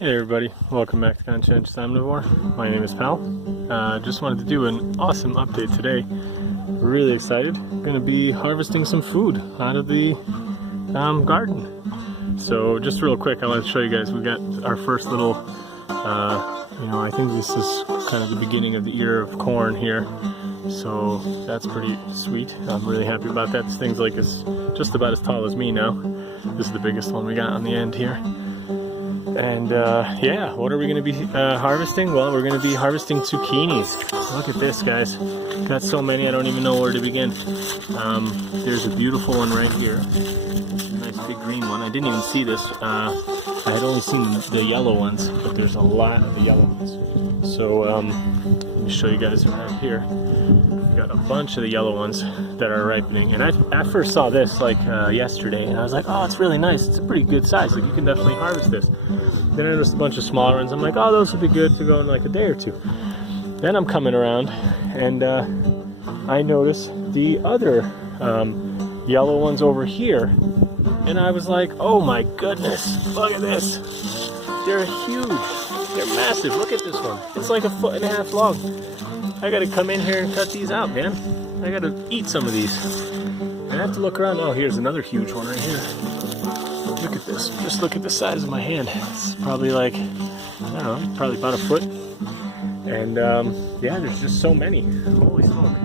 Hey everybody, welcome back to Conscientious Omnivore. My name is Pal. Just wanted to do an awesome update today. Really excited. Going to be harvesting some food out of the garden. So just real quick, I want to show you guys, we got our first little, I think this is kind of the beginning of the ear of corn here. So that's pretty sweet. I'm really happy about that. This thing's like is just about as tall as me now. This is the biggest one we got on the end here. And yeah, what are we going to be harvesting? Well, we're going to be harvesting zucchinis. Look at this, guys. Got so many, I don't even know where to begin. There's a beautiful one right here. It's a nice big green one. I didn't even see this. I had only seen the yellow ones, but there's a lot of the yellow ones. So let me show you guys right here. We got a bunch of the yellow ones that are ripening. And I first saw this like yesterday, and I was like, oh, it's really nice. It's a pretty good size. Like, you can definitely harvest this. Then I noticed a bunch of smaller ones. I'm like, oh, those would be good to go in like a day or two. Then I'm coming around, and I noticed the other yellow ones over here. And I was like, oh my goodness, look at this. They're huge. They're massive. Look at this one. It's like 1.5 feet long. I gotta come in here and cut these out, man. I gotta eat some of these. I have to look around. Oh, here's another huge one right here. Look at this. Just look at the size of my hand. It's probably like, I don't know, probably about 1 foot. And yeah, there's just so many. Holy smoke.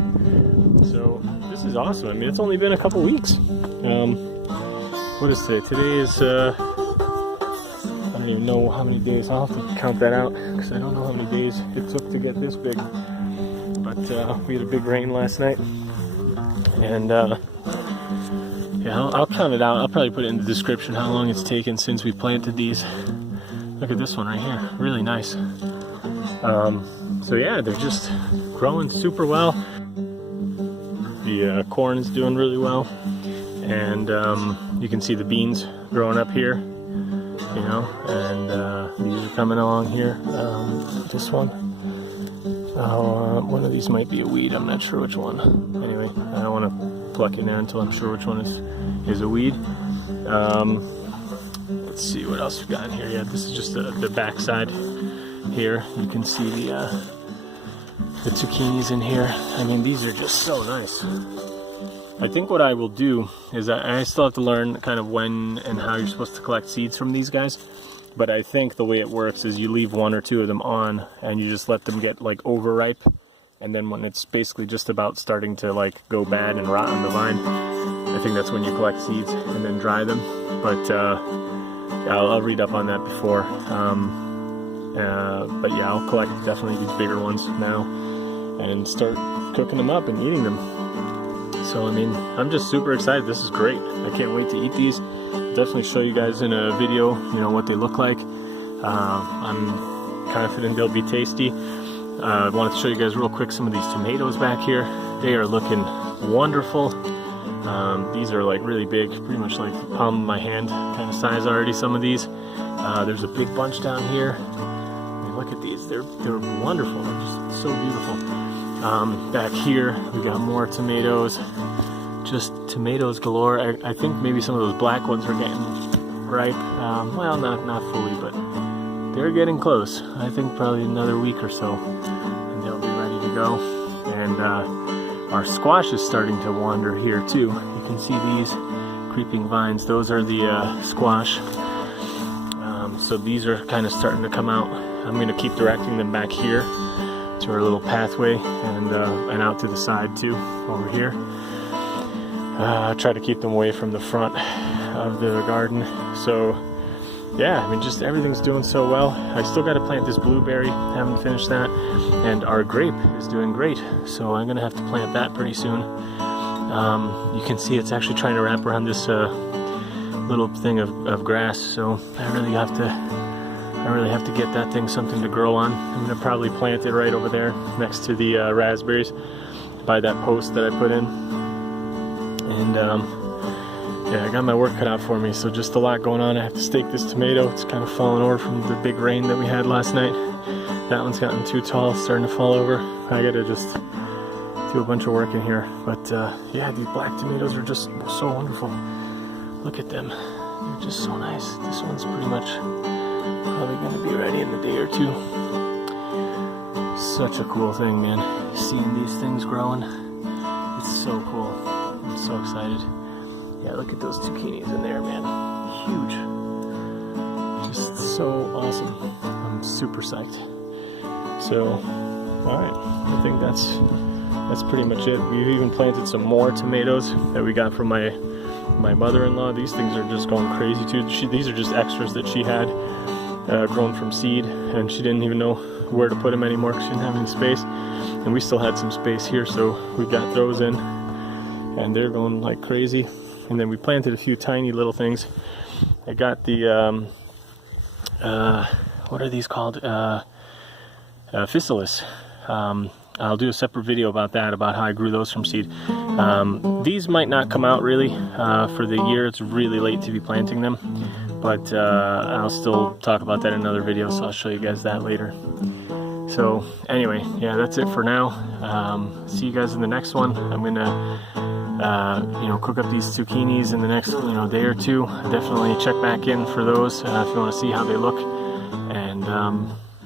So this is awesome. I mean, it's only been a couple weeks. What is today? Today is, I don't even know how many days. I'll have to count that out because I don't know how many days it took to get this big. But we had a big rain last night. And yeah, I'll count it out. I'll probably put it in the description how long it's taken since we planted these. Look at this one right here. Really nice. So yeah, they're just growing super well. The corn is doing really well. And you can see the beans growing up here. You know, and these are coming along here. This one. One of these might be a weed. I'm not sure which one. Anyway, I don't want to pluck in there until I'm sure which one is a weed. Let's see what else we've got in here. Yeah, this is just the back side here. You can see the zucchinis in here. I mean, these are just so nice. I think what I will do is I still have to learn kind of when and how you're supposed to collect seeds from these guys. But I think the way it works is you leave 1 or 2 of them on and you just let them get like overripe. And then when it's basically just about starting to like go bad and rot on the vine, I think that's when you collect seeds and then dry them. But yeah, I'll read up on that before. But yeah, I'll collect definitely these bigger ones now and start cooking them up and eating them. So I mean, I'm just super excited. This is great. I can't wait to eat these. Definitely show you guys in a video, you know, what they look like. I'm confident they'll be tasty. I wanted to show you guys real quick some of these tomatoes back here. They are looking wonderful. These are like really big, pretty much like the palm of my hand kind of size already, some of these. There's a big bunch down here. I mean, look at these, they're wonderful, they're just so beautiful. Back here, we got more tomatoes. Just tomatoes galore. I think maybe some of those black ones are getting ripe. Well, not fully, but they're getting close. I think probably another week or so, and they'll be ready to go. And our squash is starting to wander here too. You can see these creeping vines. Those are the squash. So these are kind of starting to come out. I'm going to keep directing them back here to our little pathway and out to the side too, over here. Try to keep them away from the front of the garden. So yeah, I mean, just everything's doing so well. I still got to plant this blueberry, haven't finished that, and our grape is doing great, so I'm gonna have to plant that pretty soon. You can see it's actually trying to wrap around this little thing of grass, so I really have to get that thing something to grow on. I'm gonna probably plant it right over there next to the raspberries by that post that I put in. And yeah, I got my work cut out for me, so just a lot going on. I have to stake this tomato. It's kind of fallen over from the big rain that we had last night. That one's gotten too tall, starting to fall over. I gotta just do a bunch of work in here. But yeah, these black tomatoes are just so wonderful. Look at them. They're just so nice. This one's pretty much Probably gonna be ready in a day or two. Such a cool thing, man. Seeing these things growing, it's so cool. I'm so excited. Yeah, look at those zucchinis in there, man. Huge. Just so awesome. I'm super psyched. So, alright, I think that's pretty much it. We've even planted some more tomatoes that we got from my mother-in-law. These things are just going crazy too. These are just extras that she had grown from seed, and she didn't even know where to put them anymore because she didn't have any space. And we still had some space here, so we got those in, and they're going like crazy. And then we planted a few tiny little things. I got the what are these called? Physalis. I'll do a separate video about that, about how I grew those from seed. These might not come out really for the year. It's really late to be planting them, but I'll still talk about that in another video, so I'll show you guys that later. So anyway, yeah, that's it for now. See you guys in the next one. I'm gonna cook up these zucchinis in the next day or two. Definitely check back in for those if you want to see how they look. And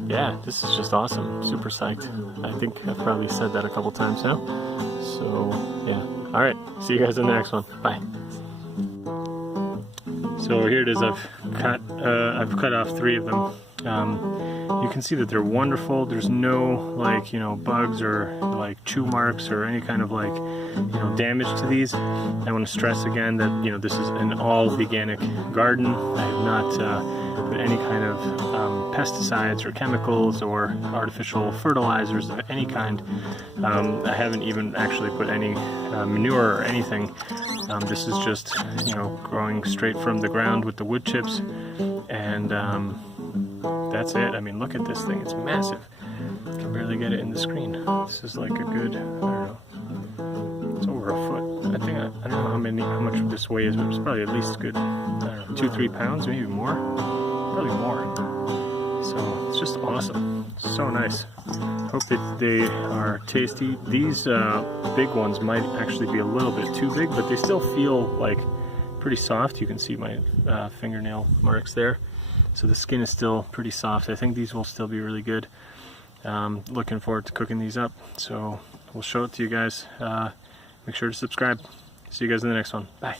yeah, this is just awesome. Super psyched. I think I've probably said that a couple times now. So yeah. All right. See you guys in the next one. Bye. So here it is. I've cut off 3 of them. You can see that they're wonderful. There's no bugs or chew marks or any kind of damage to these. I want to stress again that this is an all veganic garden. I have not put any kind of pesticides or chemicals or artificial fertilizers of any kind. I haven't even actually put any manure or anything. This is just growing straight from the ground with the wood chips, and that's it. I mean, look at this thing. It's massive. I can barely get it in the screen. This is like a good, I don't know, it's over a foot. I think, I don't know how much this weighs, but it's probably at least good, I don't know, 2-3 pounds, maybe more. Probably more. So it's just awesome. So nice. Hope that they are tasty. These big ones might actually be a little bit too big, but they still feel pretty soft. You can see my fingernail marks there. So the skin is still pretty soft. I think these will still be really good. Looking forward to cooking these up. So we'll show it to you guys. Make sure to subscribe. See you guys in the next one. Bye.